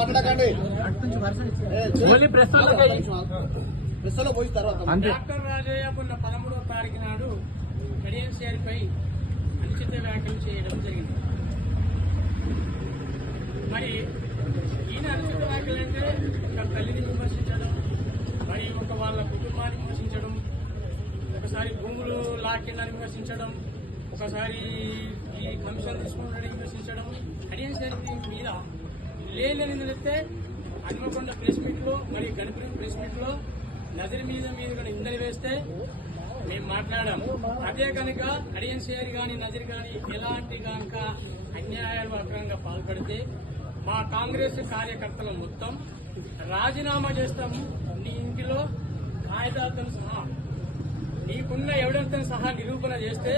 మాట్లాడకండి డాక్టర్ రాజయ్య మొన్న 13వ తారీఖు నాడు కడియం పై అనుచిత వ్యాఖ్యలు చేయడం జరిగింది. మరి ఈయన అనుచిత వ్యాఖ్యలు అంటే ఒక తల్లిని విమర్శించడం, మరి వాళ్ళ కుటుంబాన్ని విమర్శించడం, ఒకసారి భూములు లాక్కిందని విమర్శించడం, ఒకసారి ఈ కమిషన్ తీసుకున్నాడని విమర్శించడం, కడియం మీద లేని నిందలిస్తే హన్మకొండ ప్రెస్ మీట్ లో, మరి గణపురం ప్రెస్ మీట్ లో నజర్ మీద నిందలు వేస్తే మేము మాట్లాడాము. అదే కనుక కడియం షేర్ గాని నజర్ గాని ఎలాంటి కనుక అన్యాయాలు అక్రమంగా పాల్పడితే మా కాంగ్రెస్ కార్యకర్తలు మొత్తం రాజీనామా చేస్తాము. నీ ఇంటిలో కాగితాలతో సహా, నీకున్న ఎవిడెన్స్ సహా నిరూపణ చేస్తే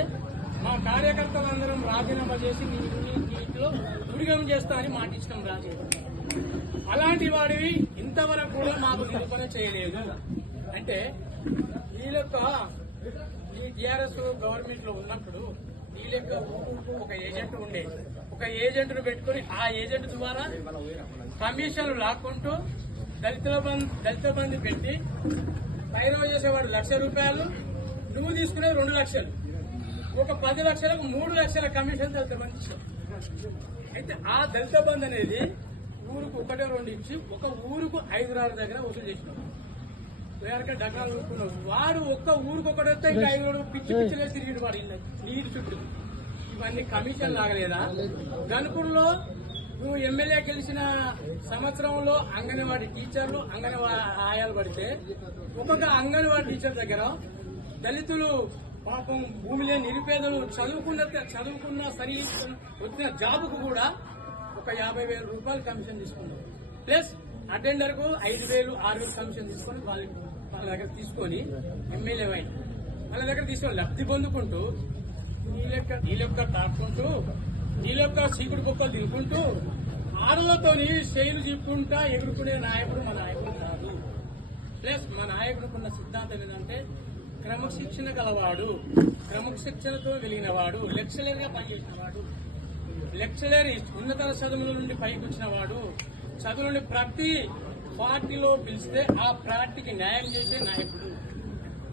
మా కార్యకర్తలందరం రాజీనామా చేసి నీ ఇంట్లో ఉడిగం చేస్తా అని మాటించడం రాజు. అలాంటి వాడివి ఇంతవరకు కూడా మాకు నిరూపణ చేయలేదు. అంటే వీళ్ళొక్క ఈ టీఆర్ఎస్ గవర్నమెంట్ లో ఉన్నప్పుడు వీళ్ళొక్క ఒక ఏజెంట్ ఉండేది. ఒక ఏజెంట్ ను పెట్టుకుని ఆ ఏజెంట్ ద్వారా కమిషన్లు లాక్కుంటూ దళిత బంధు పెట్టి పైరవ చేసేవాడు ₹1,00,000, నువ్వు తీసుకునేది 2 లక్షలు. ఒక 10 లక్షలకు 3 లక్షల కమిషన్ దళిత బంధు ఇచ్చావు. అయితే ఆ దళిత బంధు అనేది ఊరుకు 1-2 ఇచ్చి ఒక ఊరుకు 5-6 దగ్గర వసూలు చేసినావు. వేరక డగ్గాలు ఊరుకున్నావు. వాడు ఒక్క ఊరికి ఒకటొస్తే ఇంకా 5 పిచ్చి పిచ్చిగా తిరిగి వాడు నీటి చుట్టూ. ఇవన్నీ కమిషన్ లాగలేదా? గణపూర్లో నువ్వు ఎమ్మెల్యే గెలిచిన సంవత్సరంలో అంగన్వాడీ టీచర్లు, అంగన్వాడీ ఆయాలు పడితే ఒక్కొక్క అంగన్వాడీ టీచర్ దగ్గర దళితులు పాపం భూమి లేని నిరుపేదలు చదువుకున్న సరి వచ్చిన జాబుకు కూడా ఒక ₹50,000 కమిషన్ తీసుకున్నారు. ప్లస్ అటెండర్ కు 5,000, 6,000 కమిషన్ తీసుకొని వాళ్ళ దగ్గర తీసుకొని ఎమ్మెల్యే అయిన వాళ్ళ దగ్గర తీసుకొని లబ్ధి పొందుకుంటూ నీళ్ళొక్క తాక్కుంటూ నీళ్ళొక్క చీకుడు కుక్కలు తినుకుంటూ ఆడలతోని శైలు చెప్పుకుంటా ఎగురుకునే నాయకుడు మా నాయకుడు కాదు. ప్లస్ మా నాయకుడుకున్న సిద్ధాంతం ఏంటంటే క్రమశిక్షణ గలవాడు, క్రమశిక్షణతో వెలిగినవాడు, లెక్చరర్ గా పనిచేసినవాడు, లెక్చరర్ ఉన్నత చదువుల నుండి పైకి వచ్చినవాడు, చదువు నుండి ప్రతి పార్టీలో పిలిస్తే ఆ పార్టీకి న్యాయం చేసే నాయకుడు.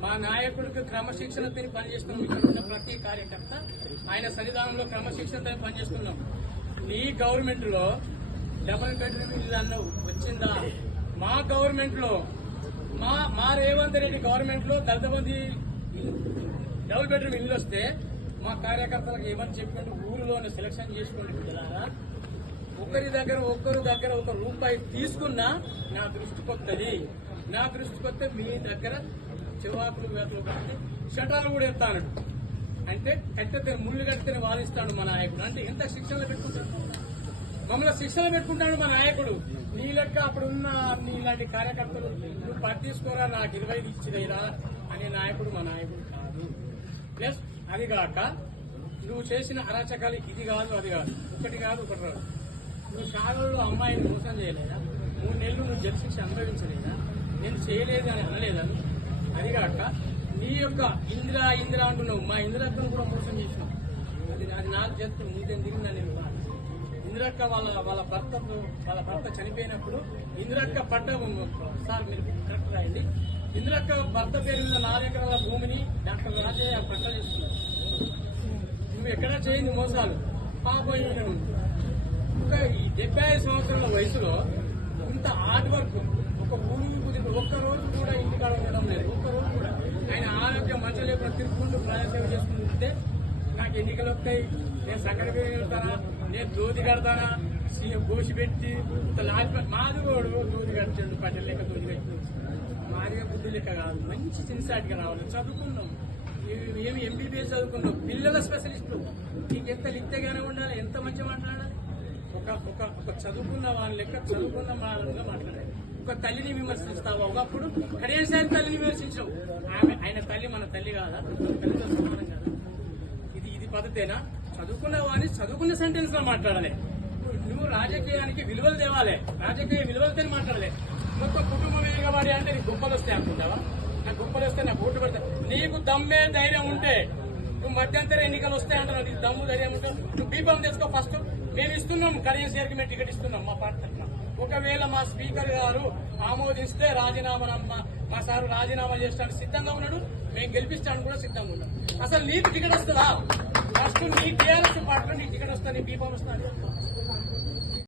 మా నాయకుడికి క్రమశిక్షణతో పనిచేస్తున్నాం. ప్రతి కార్యకర్త ఆయన సన్నిధానంలో క్రమశిక్షణతో పనిచేస్తున్నాం. నీ గవర్నమెంట్ లో డబుల్ బెడ్రూమ్ ఇల్లు అన్నావు, వచ్చిందా? మా గవర్నమెంట్ లో మా రేవంత్ రెడ్డి గవర్నమెంట్ లో దళిత బంధు డబుల్ బెడ్రూమ్ ఇల్లు వస్తే మా కార్యకర్తలకు ఏమని చెప్పండి, ఊరిలోనే సెలక్షన్ చేసుకోండి పిల్లలారా. ఒక్కరి దగ్గర ఒక రూపాయి తీసుకున్నా నా దృష్టికి వస్తుంది. నా దృష్టికి వస్తే మీ దగ్గర చివాకులు వేతలు కట్టి షటాలు కూడా ఎత్తాను. అంటే కట్టితే ముళ్ళు కట్టితే వాదిస్తాడు మా నాయకుడు. అంటే ఎంత శిక్షణలు పెట్టుకుంటాడు, మమ్మల్ని శిక్షణ పెట్టుకుంటాడు మా నాయకుడు. నీ లెక్క అప్పుడున్న నీలాంటి కార్యకర్తలు నువ్వు పట్టించుకోరా, నాకు 20 ఇచ్చినరా అనే నాయకుడు మా నాయకుడు కాదు. ప్లస్ అది కాక నువ్వు చేసిన అరాచకాలు ఇది కాదు, అది కాదు, ఒకటి కాదు, ఒకటి రాదు. నువ్వు శాలలో అమ్మాయిని మోసం చేయలేదా? 3 నెలలు నువ్వు జైలు శిక్ష అనుభవించలేదా? నేను చేయలేదు అని అనలేదా? అది కాక నీ యొక్క ఇందిరా అంటున్నావు, మా ఇందిరక్కను కూడా మోసం చేసినావు. అది నాకు చేస్తే నీదేం తిరిగిందా? నేను ఇందిరక్క వాళ్ళ భర్త చనిపోయినప్పుడు ఇందిరక్క పట్ట సార్ మీరు కరెక్ట్ రాయండి. ఇందిరక్క భర్త పేరు మీద 4 ఎకరాల భూమిని డాక్టర్ రాజయ్య పట్ట చేస్తున్నారు. నువ్వు ఎక్కడా చేయింది మోసాలు. పాపం ఇంకా ఈ 75 సంవత్సరాల వయసులో ఇంత హార్డ్ వర్క్ ఒక ఊరికి కుదిరి ఒక్కరోజు కూడా ఇంటికాడ ఉండడం లేదు. ఒక్కరోజు కూడా ఆయన ఆరోగ్యం మంచిగా లేకుండా తిరుగుకుంటూ ప్రజాసేవ చేసుకుంటుంటే నాకు ఎన్నికలు వస్తాయి, నేను సంకట వెళ్తానా, నేను దోతి కడతానా, గోసి పెట్టి మాది కూడా దోతి కట్టాడు, పట్టెల లెక్క దోతి కట్టి మాదిగా బుద్ధి లెక్క కాదు. మంచి సిన్సియారిటీగా రావాలి. చదువుకున్నాం, ఏమి ఎంబీబీఎస్ చదువుకున్నాం, పిల్లల స్పెషలిస్టు. నీకు ఎంత లిక్తగానే ఉండాలి, ఎంత మంచిగా మాట్లాడాలి. ఒక చదువుకున్న వాళ్ళ లెక్క చదువుకున్న వాళ్ళగా మాట్లాడాలి. ఒక తల్లిని విమర్శిస్తావు. ఒకప్పుడు కడియం తల్లిని విమర్శించావు. ఆయన తల్లి మన తల్లి కాదా? తల్లితో సమానం కాదా? ఇది పద్ధతేనా? చదువుకున్న వాడిని చదువుకున్న సెంటెన్స్ లో మాట్లాడాలి. నువ్వు రాజకీయానికి విలువలు తేవాలి, రాజకీయ విలువలతో మాట్లాడాలి. మొత్తం కుటుంబం వాడి అంటే నీకు గొప్పలు వస్తాయి అనుకుంటావా? నాకు గొప్పలు వస్తే నాకు ఓటు పెడతా. నీకు దమ్మే ధైర్యం ఉంటే నువ్వు మధ్యంతర ఎన్నికలు వస్తాయంటున్నావు, నీకు దమ్ము ధైర్యం ఉంటే నువ్వు బీపం తెచ్చుకో ఫస్ట్. మేము ఇస్తున్నాం, కడియం సేరికి మేము టికెట్ ఇస్తున్నాం మా పార్టీ తరఫున. ఒకవేళ మా స్పీకర్ గారు ఆమోదిస్తే మా సారు రాజీనామా చేస్తానికి సిద్ధంగా ఉన్నాడు, మేము గెలిపిస్తానికి కూడా సిద్ధంగా ఉన్నాం. అసలు నీకు టికెట్ వస్తుందా? ఫస్ట్ నీ టీఆర్ఎస్ పార్టీలో నీకు టికెట్ వస్తా, నీ బీపం వస్తా.